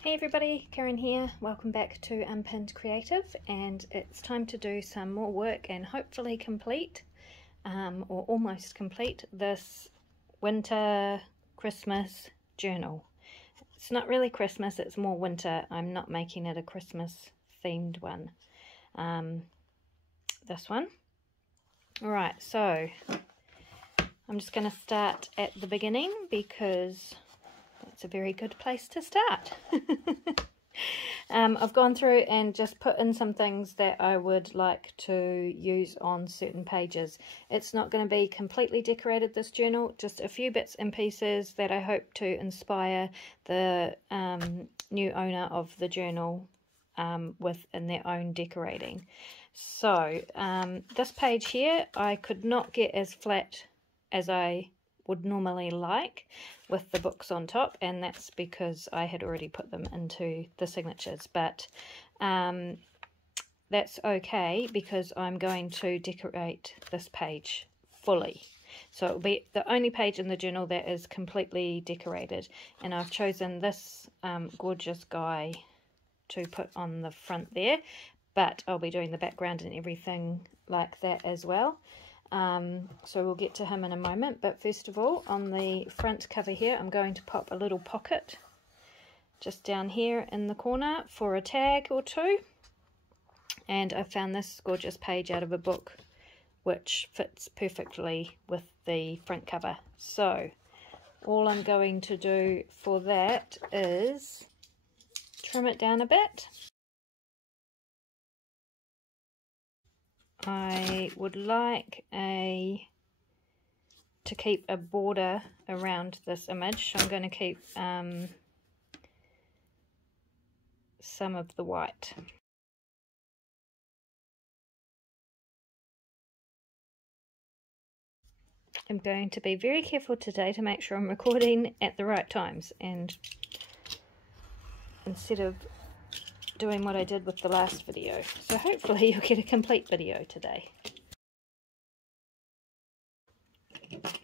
Hey everybody, Karen here. Welcome back to Unpinned Creative, and it's time to do some more work and hopefully complete, or almost complete, this winter Christmas journal. It's not really Christmas, it's more winter. I'm not making it a Christmas themed one. This one. Alright, so I'm just going to start at the beginning because it's a very good place to start. I've gone through and just put in some things that I would like to use on certain pages. It's not going to be completely decorated, this journal, just a few bits and pieces that I hope to inspire the new owner of the journal within their own decorating. So this page here I could not get as flat as I would normally like with the books on top, and that's because I had already put them into the signatures, but that's okay because I'm going to decorate this page fully. So it'll be the only page in the journal that is completely decorated, and I've chosen this gorgeous guy to put on the front there, but I'll be doing the background and everything like that as well. So we'll get to him in a moment, but first of all, on the front cover here, I'm going to pop a little pocket just down here in the corner for a tag or two, and I found this gorgeous page out of a book which fits perfectly with the front cover. So all I'm going to do for that is trim it down a bit. I would like to keep a border around this image, so I'm going to keep some of the white. I'm going to be very careful today to make sure I'm recording at the right times, and instead of doing what I did with the last video. So hopefully you'll get a complete video today.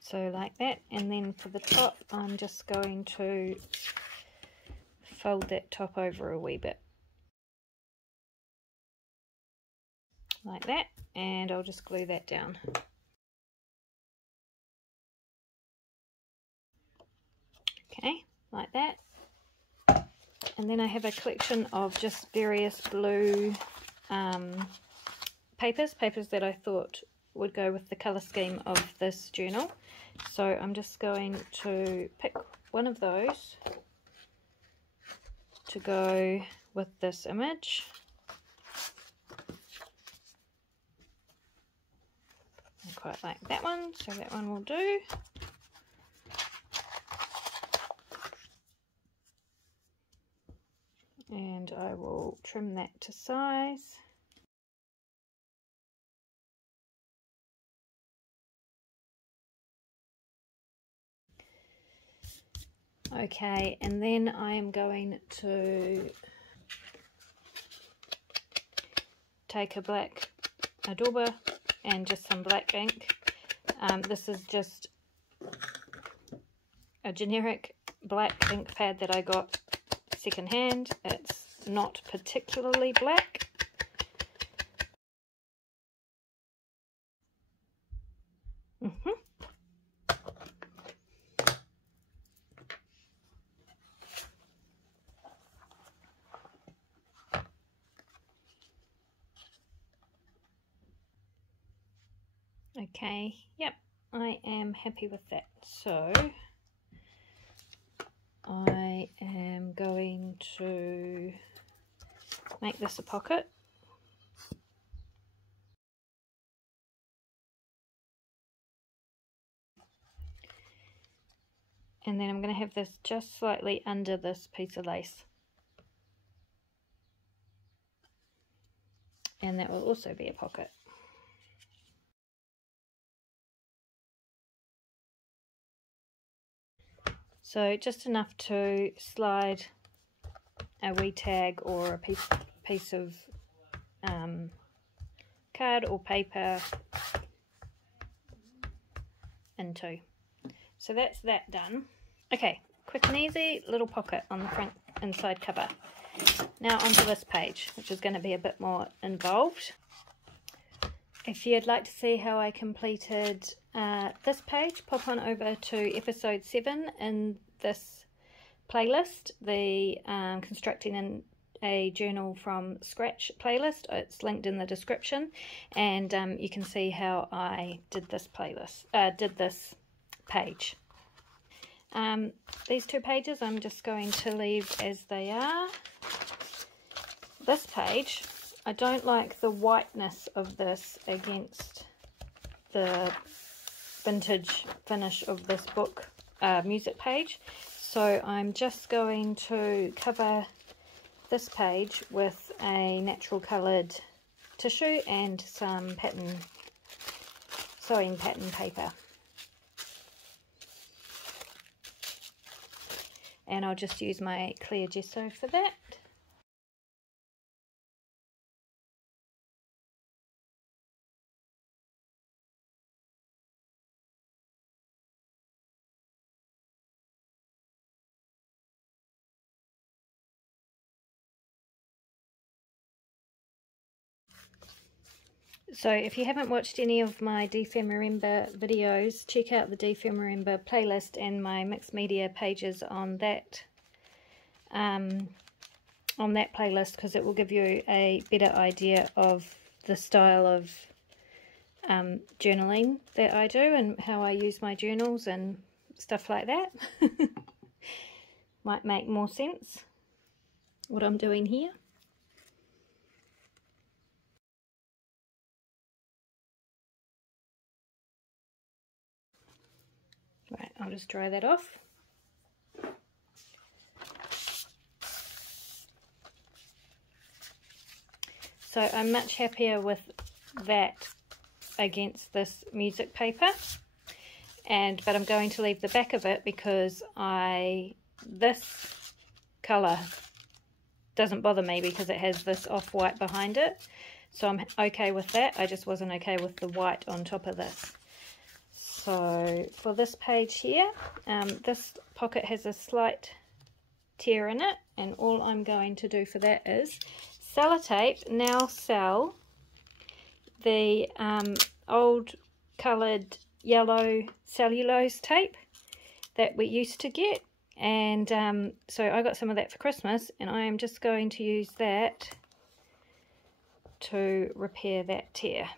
So like that, and then for the top I'm just going to fold that top over a wee bit. Like that, and I'll just glue that down. Okay, like that. And then I have a collection of just various blue papers that I thought would go with the colour scheme of this journal. So I'm just going to pick one of those to go with this image. I quite like that one, so that one will do. And I will trim that to size. Okay, and then I am going to take a black Adobe and just some black ink. This is just a generic black ink pad that I got secondhand. It's not particularly black. Okay, yep, I am happy with that. So I am going to make this a pocket. And then I'm going to have this just slightly under this piece of lace. And that will also be a pocket. So just enough to slide a wee tag or a piece of card or paper into. So that's that done. Okay, quick and easy little pocket on the front inside cover. Now onto this page, which is going to be a bit more involved. If you'd like to see how I completed this page, pop on over to episode 7 in this playlist, the Constructing a Journal from Scratch playlist. It's linked in the description, and you can see how I did this page. These 2 pages I'm just going to leave as they are. This page, I don't like the whiteness of this against the vintage finish of this book music page, so I'm just going to cover this page with a natural coloured tissue and some sewing pattern paper, and I'll just use my clear gesso for that. So if you haven't watched any of my D-Fem-Marimba videos, check out the D-Fem-Marimba playlist and my mixed media pages on that playlist, because it will give you a better idea of the style of journaling that I do and how I use my journals and stuff like that. Might make more sense what I'm doing here. Right, I'll just dry that off. So I'm much happier with that against this music paper, but I'm going to leave the back of it because this colour doesn't bother me because it has this off-white behind it, so I'm okay with that. I just wasn't okay with the white on top of this. So for this page here, this pocket has a slight tear in it, and all I'm going to do for that is sellotape. Now sell the old coloured yellow cellulose tape that we used to get, and so I got some of that for Christmas, and I am just going to use that to repair that tear.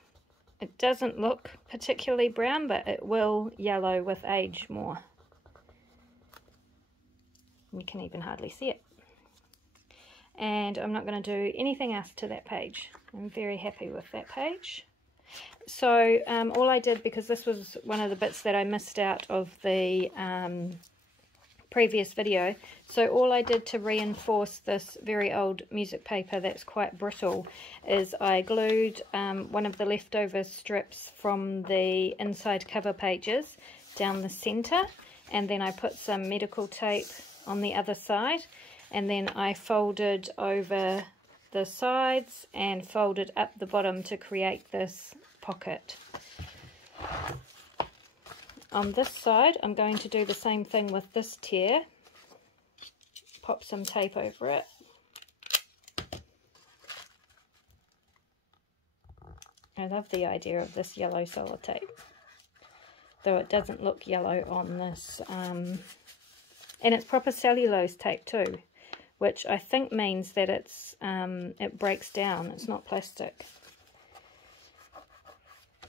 It doesn't look particularly brown, but it will yellow with age more. You can even hardly see it. And I'm not going to do anything else to that page. I'm very happy with that page. So all I did, because this was one of the bits that I missed out of the previous video, so all I did to reinforce this very old music paper that's quite brittle is I glued one of the leftover strips from the inside cover pages down the center, and then I put some medical tape on the other side, and then I folded over the sides and folded up the bottom to create this pocket. On this side, I'm going to do the same thing with this tear. Pop some tape over it. I love the idea of this yellow sellotape, though it doesn't look yellow on this. And it's proper cellulose tape too, which I think means that it breaks down. It's not plastic.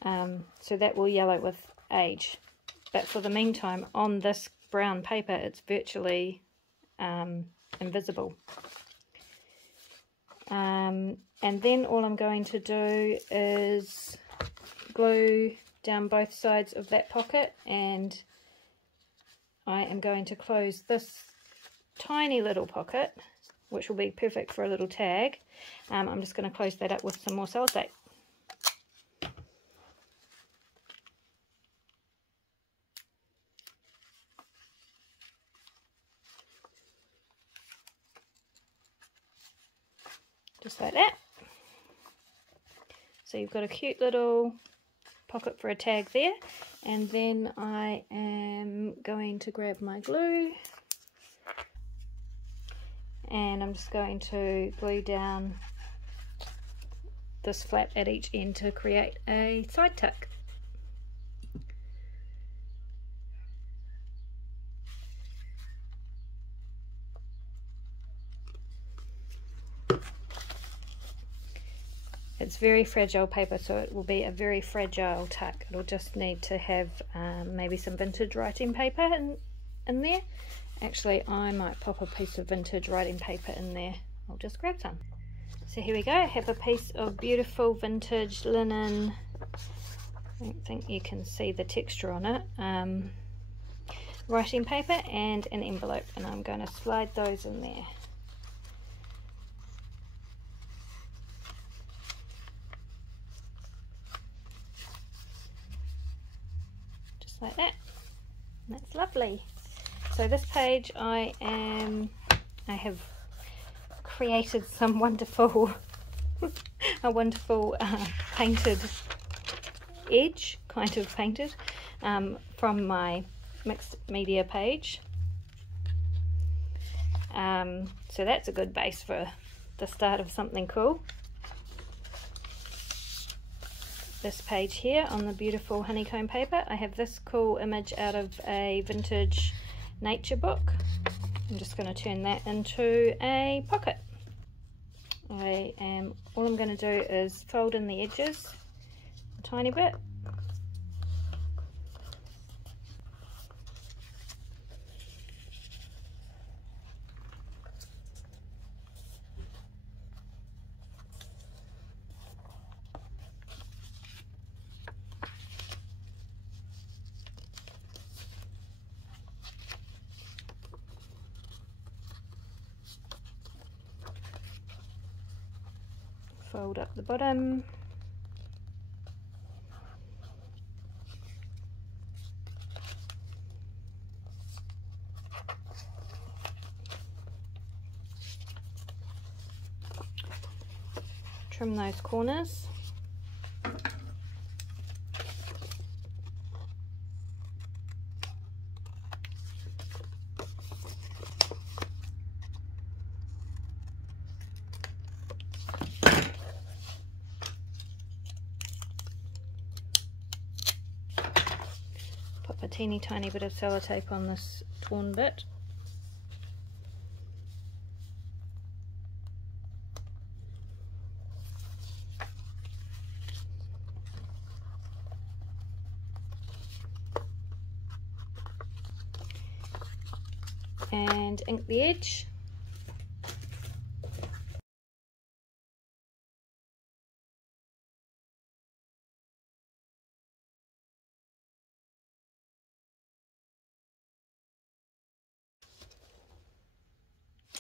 So that will yellow with age. But for the meantime, on this brown paper, it's virtually invisible. And then all I'm going to do is glue down both sides of that pocket, and I am going to close this tiny little pocket, which will be perfect for a little tag. I'm just going to close that up with some more sellotape. Just like that. So you've got a cute little pocket for a tag there, and then I am going to grab my glue and I'm just going to glue down this flap at each end to create a side tuck. It's very fragile paper, so it will be a very fragile tuck. It'll just need to have maybe some vintage writing paper in there. Actually, I might pop a piece of vintage writing paper in there. I'll just grab some. So here we go. I have a piece of beautiful vintage linen. I don't think you can see the texture on it. Writing paper and an envelope, and I'm going to slide those in there. Like that, and that's lovely. So this page I have created some wonderful a wonderful painted edge, kind of painted, from my mixed media page. So that's a good base for the start of something cool. This page here on the beautiful honeycomb paper, I have this cool image out of a vintage nature book. I'm just going to turn that into a pocket. All I'm going to do is fold in the edges a tiny bit. Fold up the bottom. Trim those corners. Pop a teeny tiny bit of sellotape on this torn bit. And ink the edge.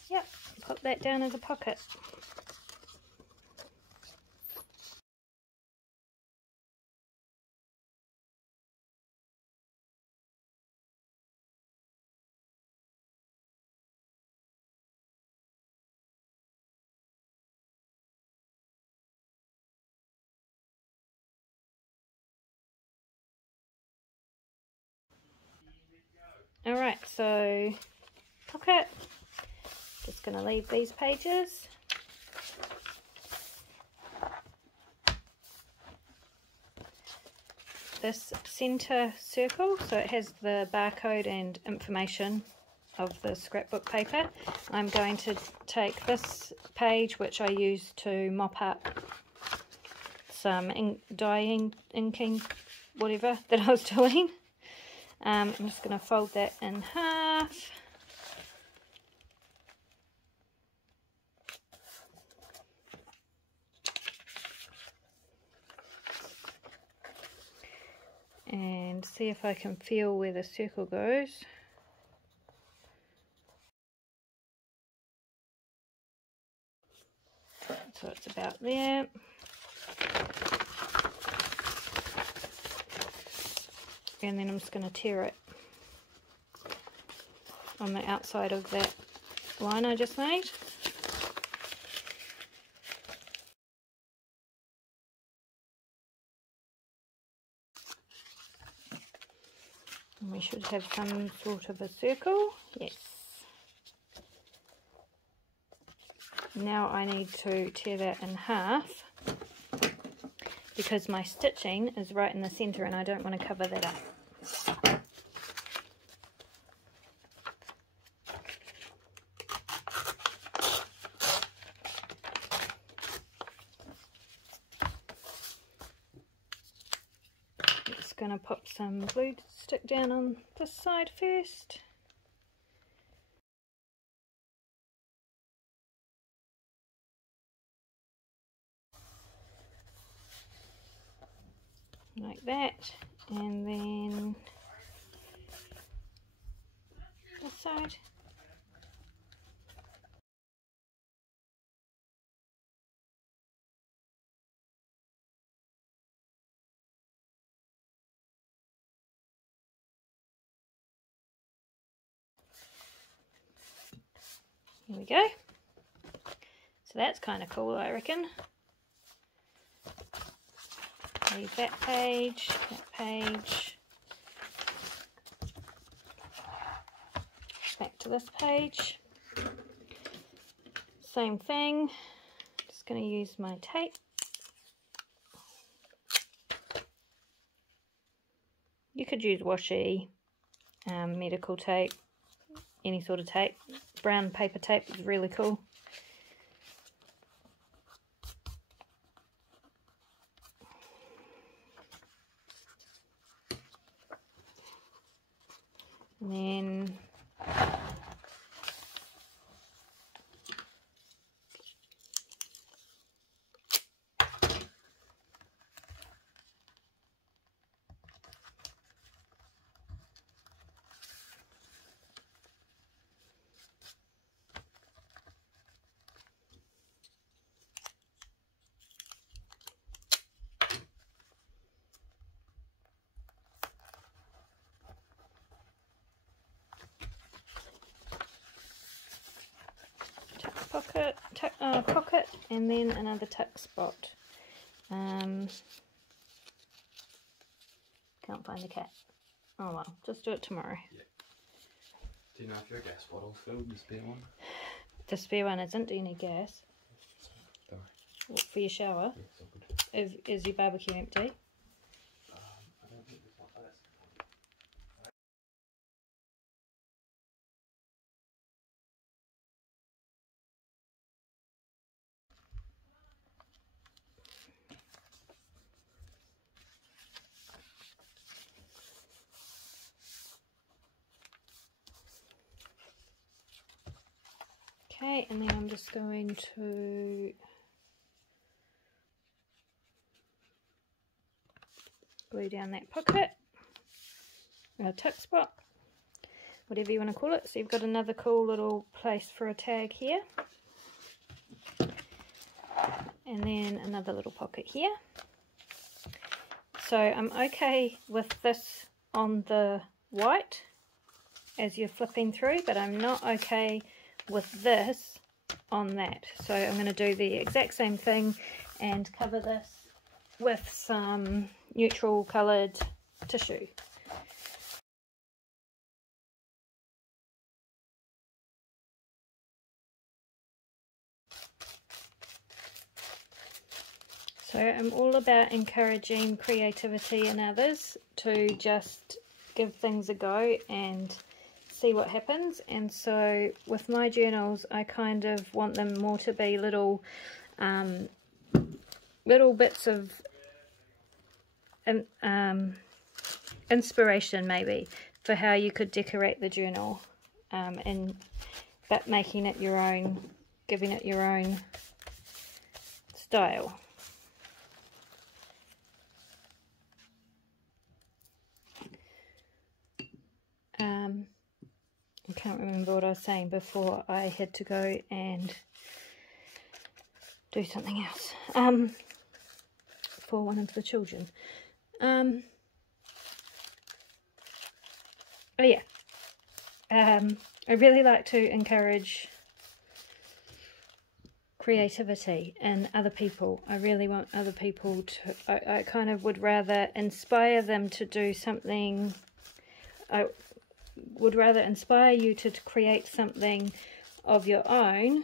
Yep, pop that down as a pocket. Alright, so pocket. Just going to leave these pages. This center circle, so it has the barcode and information of the scrapbook paper. I'm going to take this page, which I use to mop up some inking, whatever that I was doing. I'm just going to fold that in half. And see if I can feel where the circle goes. So it's about there. And then I'm just going to tear it on the outside of that line I just made. And we should have some sort of a circle. Yes. Now I need to tear that in half because my stitching is right in the center and I don't want to cover that up. Just going to pop some glue stick down on this side first. Like that, and then this side. Here we go. So that's kind of cool, I reckon. Leave that page, back to this page. Same thing, just going to use my tape. You could use washi, medical tape, any sort of tape. Brown paper tape is really cool. And then pocket, and then another tuck spot. Can't find the cat. Oh well, just do it tomorrow. Yeah. Do you know if your gas bottle's filled, the spare one? The spare one isn't. Do you need gas? Don't. What, for your shower? Yeah, it's all good. Is your barbecue empty? I don't think there's one. Oh, that's Okay, and then I'm just going to glue down that pocket, or tuck spot, whatever you want to call it. So you've got another cool little place for a tag here, and then another little pocket here. So I'm okay with this on the white as you're flipping through, but I'm not okay with this on that. So I'm going to do the exact same thing and cover this with some neutral coloured tissue. So I'm all about encouraging creativity in others to just give things a go and see what happens. And so with my journals, I kind of want them more to be little bits of inspiration maybe for how you could decorate the journal, but making it your own, giving it your own style. I can't remember what I was saying before I had to go and do something else for one of the children. Oh yeah, I really like to encourage creativity in other people. I really want other people to, I kind of would rather inspire them to do something. I would rather inspire you to create something of your own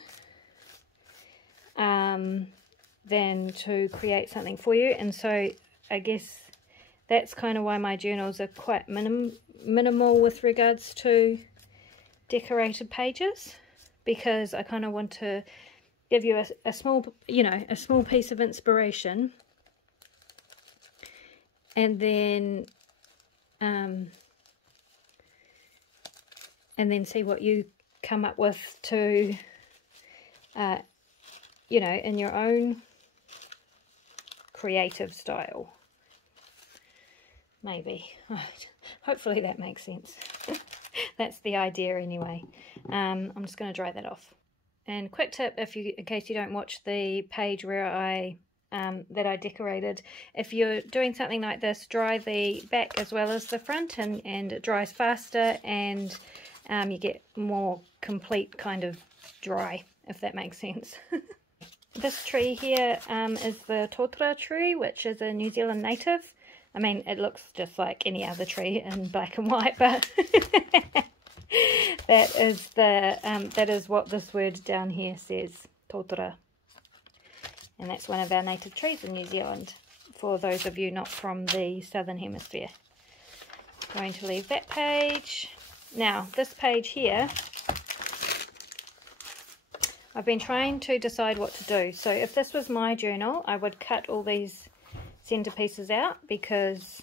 than to create something for you. And so I guess that's kind of why my journals are quite minimal with regards to decorated pages, because I kind of want to give you a small, a small piece of inspiration, and then see what you come up with to, in your own creative style. Maybe. Hopefully that makes sense. That's the idea anyway. I'm just going to dry that off. And quick tip, in case you don't watch the page where that I decorated, if you're doing something like this, dry the back as well as the front, and it dries faster, and you get more complete kind of dry, if that makes sense. This tree here is the totara tree, which is a New Zealand native. I mean, it looks just like any other tree in black and white, but that is what this word down here says, totara. And that's one of our native trees in New Zealand, for those of you not from the Southern Hemisphere. Going to leave that page. Now, this page here, I've been trying to decide what to do. So if this was my journal, I would cut all these centerpieces out, because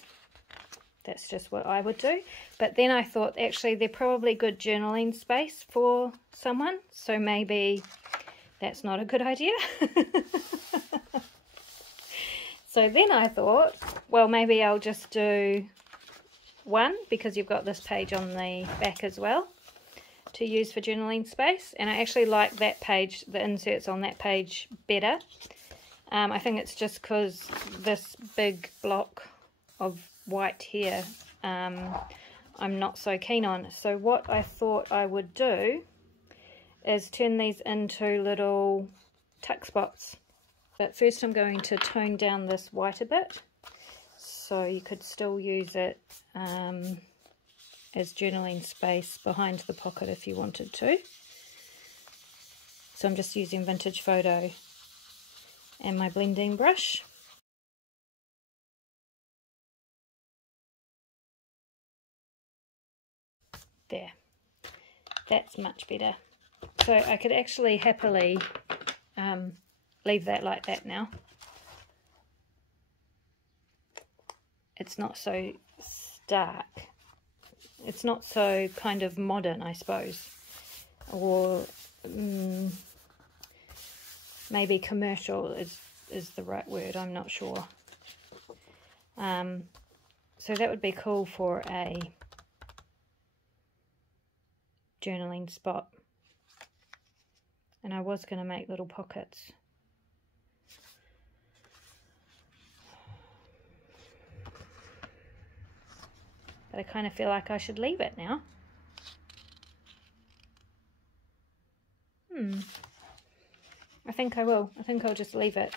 that's just what I would do. But then I thought, actually, they're probably good journaling space for someone, so maybe that's not a good idea. So then I thought, well, maybe I'll just do one, because you've got this page on the back as well to use for journaling space. And I actually like that page, the inserts on that page, better. I think it's just because this big block of white here, I'm not so keen on. So what I thought I would do is turn these into little tuck spots. But first I'm going to tone down this white a bit, so you could still use it as journaling space behind the pocket if you wanted to. So I'm just using Vintage Photo and my blending brush. There, that's much better. So I could actually happily leave that like that now. It's not so stark. It's not so kind of modern, I suppose, or maybe commercial is the right word, I'm not sure. So that would be cool for a journaling spot. And I was going to make little pockets. But I kind of feel like I should leave it now. I think I will. I think I'll just leave it.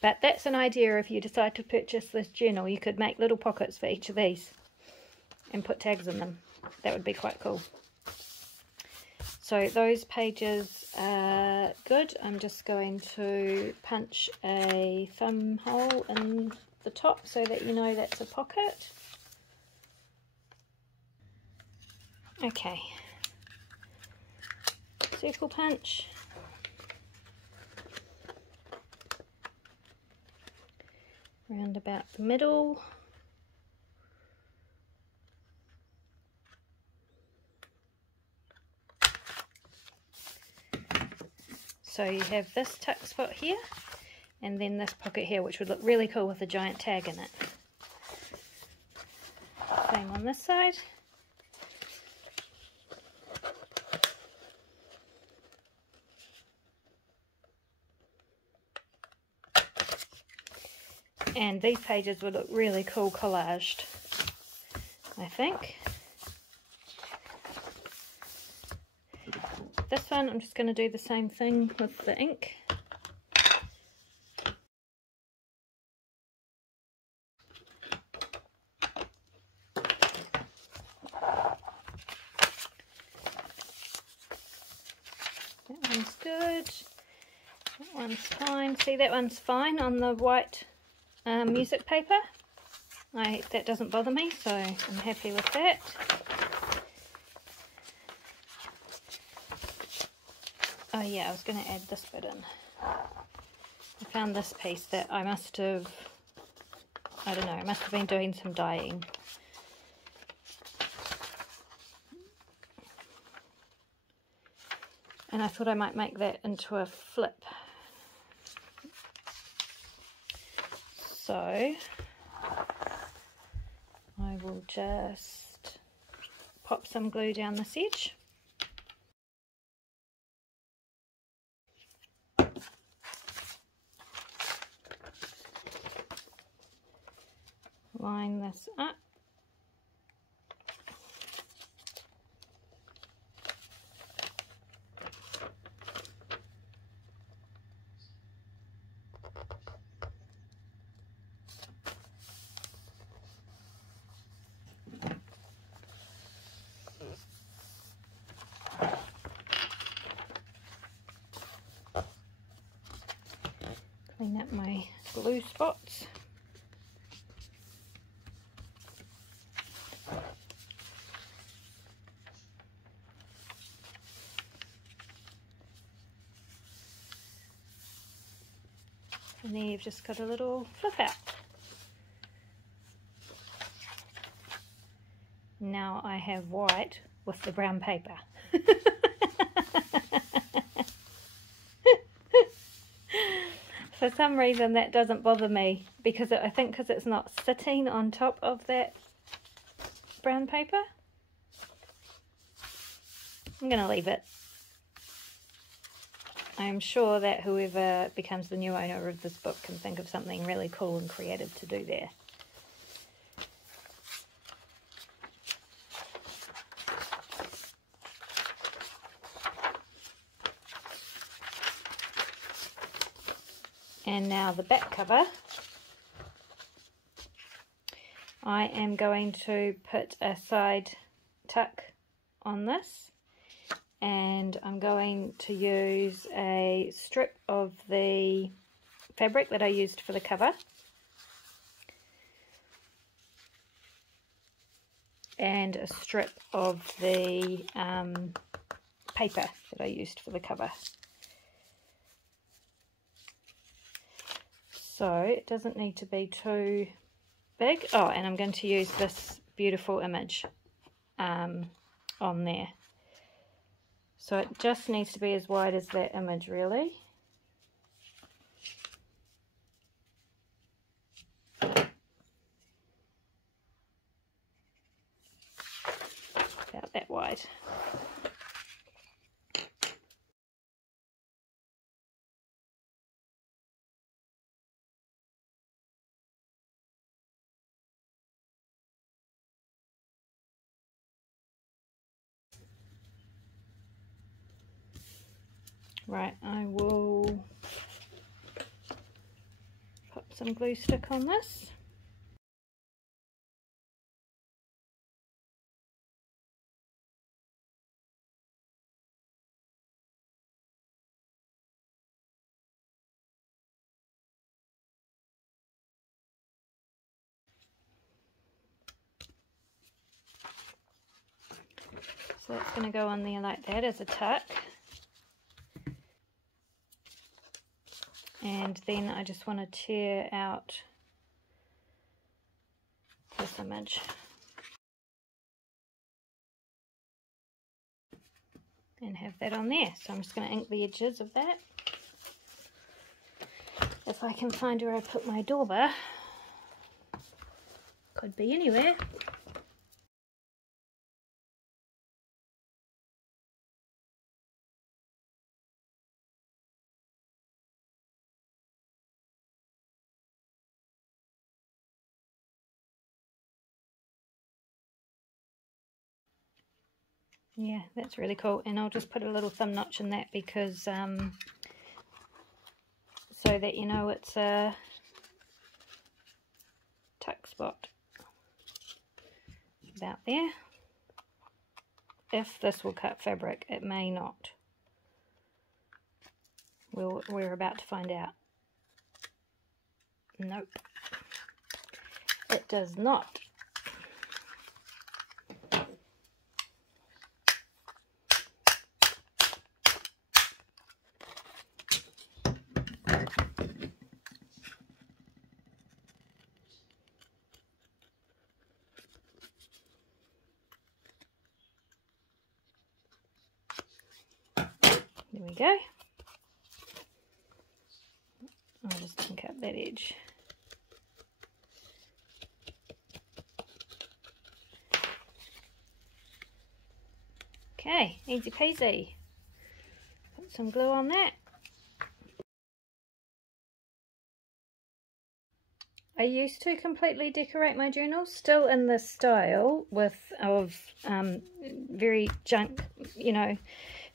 But that's an idea. If you decide to purchase this journal, you could make little pockets for each of these and put tags in them. That would be quite cool. So those pages are good. I'm just going to punch a thumb hole in the top so that you know that's a pocket. Okay, circle punch. Round about the middle. So you have this tuck spot here, and then this pocket here, which would look really cool with a giant tag in it. Same on this side. And these pages would look really cool collaged, I think. This one, I'm just going to do the same thing with the ink. That one's good. That one's fine. See, that one's fine on the white music paper. That doesn't bother me, so I'm happy with that. Oh yeah, I was going to add this bit in. I found this piece that I must have, I don't know, I must have been doing some dyeing. And I thought I might make that into a flip. So I will just pop some glue down this edge. Line this up. Clean up my glue spots. And there you've just got a little flip out. Now I have white with the brown paper. For some reason that doesn't bother me, because I think because it's not sitting on top of that brown paper. I'm going to leave it. I'm sure that whoever becomes the new owner of this book can think of something really cool and creative to do there. And now the back cover, I am going to put a side tuck on this, and I'm going to use a strip of the fabric that I used for the cover, and a strip of the paper that I used for the cover. So it doesn't need to be too big. Oh, and I'm going to use this beautiful image on there. So it just needs to be as wide as that image, really. About that wide. Right, I will put some glue stick on this. So that's going to go on there like that as a tuck. And then I just want to tear out this image. And have that on there. So I'm just going to ink the edges of that. If I can find where I put my dauber. Could be anywhere. Yeah, that's really cool. And I'll just put a little thumb notch in that because so that you know it's a tuck spot. About there. If this will cut fabric, it may not. We're about to find out. Nope. It does not. There we go. I'll just pink up that edge. Okay, easy peasy. Put some glue on that. I used to completely decorate my journals, still in this style of very junk, you know,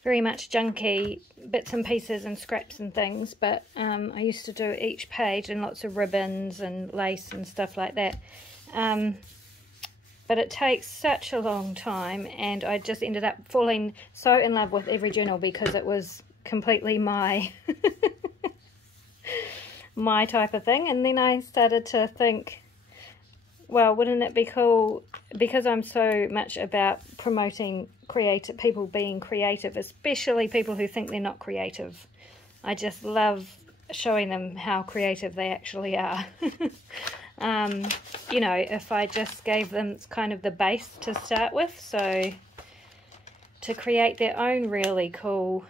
very much junky bits and pieces and scraps and things, but I used to do each page in lots of ribbons and lace and stuff like that. But it takes such a long time, and I just ended up falling so in love with every journal because it was completely my my type of thing. And then I started to think, well, wouldn't it be cool, because I'm so much about promoting people being creative, especially people who think they're not creative. I just love showing them how creative they actually are. You know, if I just gave them kind of the base to start with, so to create their own really cool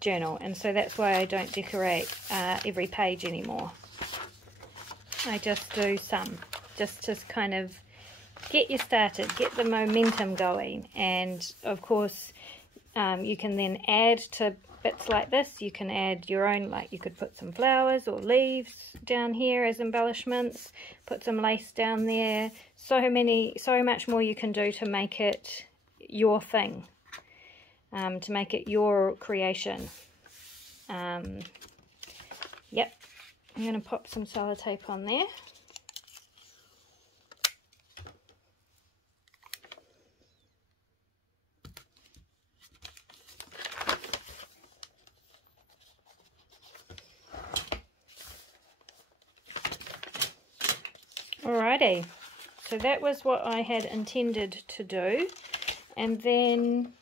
journal. And so that's why I don't decorate every page anymore. I just do some, just to kind of get you started, get the momentum going. And of course you can then add to bits like this. You can add your own, like you could put some flowers or leaves down here as embellishments, put some lace down there. So much more you can do to make it your thing, to make it your creation. Yep, I'm going to pop some sellotape on there. Alrighty, so that was what I had intended to do, and then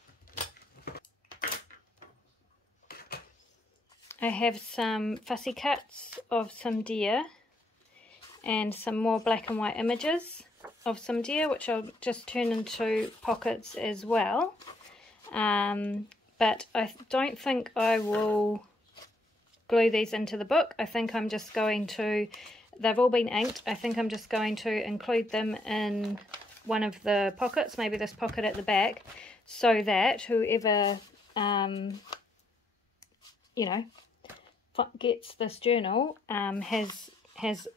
I have some fussy cuts of some deer and some more black and white images of some deer, which I'll just turn into pockets as well. But I don't think I will glue these into the book. I think I'm just going to, they've all been inked, I think I'm just going to include them in one of the pockets, maybe this pocket at the back, so that whoever, you know, gets this journal has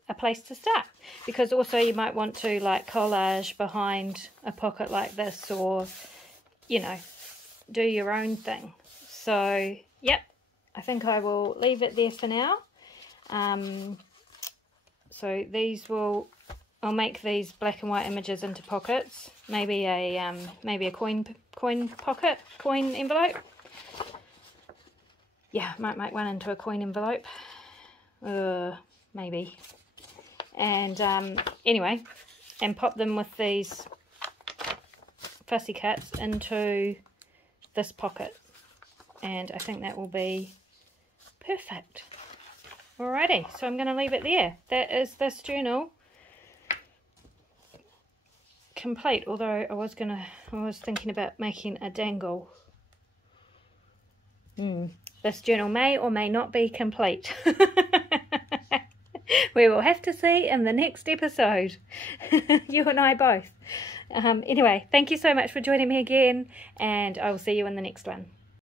a place to start. Because also you might want to like collage behind a pocket like this, or, you know, do your own thing. So yep, I think I will leave it there for now. So these I'll make these black and white images into pockets, maybe a coin envelope. Yeah, might make one into a coin envelope, maybe. And anyway, and pop them with these fussy cuts into this pocket, and I think that will be perfect. Alrighty, so I'm going to leave it there. That is this journal complete, although I was thinking about making a dangle. This journal may or may not be complete. We will have to see in the next episode. You and I both. Anyway, thank you so much for joining me again, and I will see you in the next one.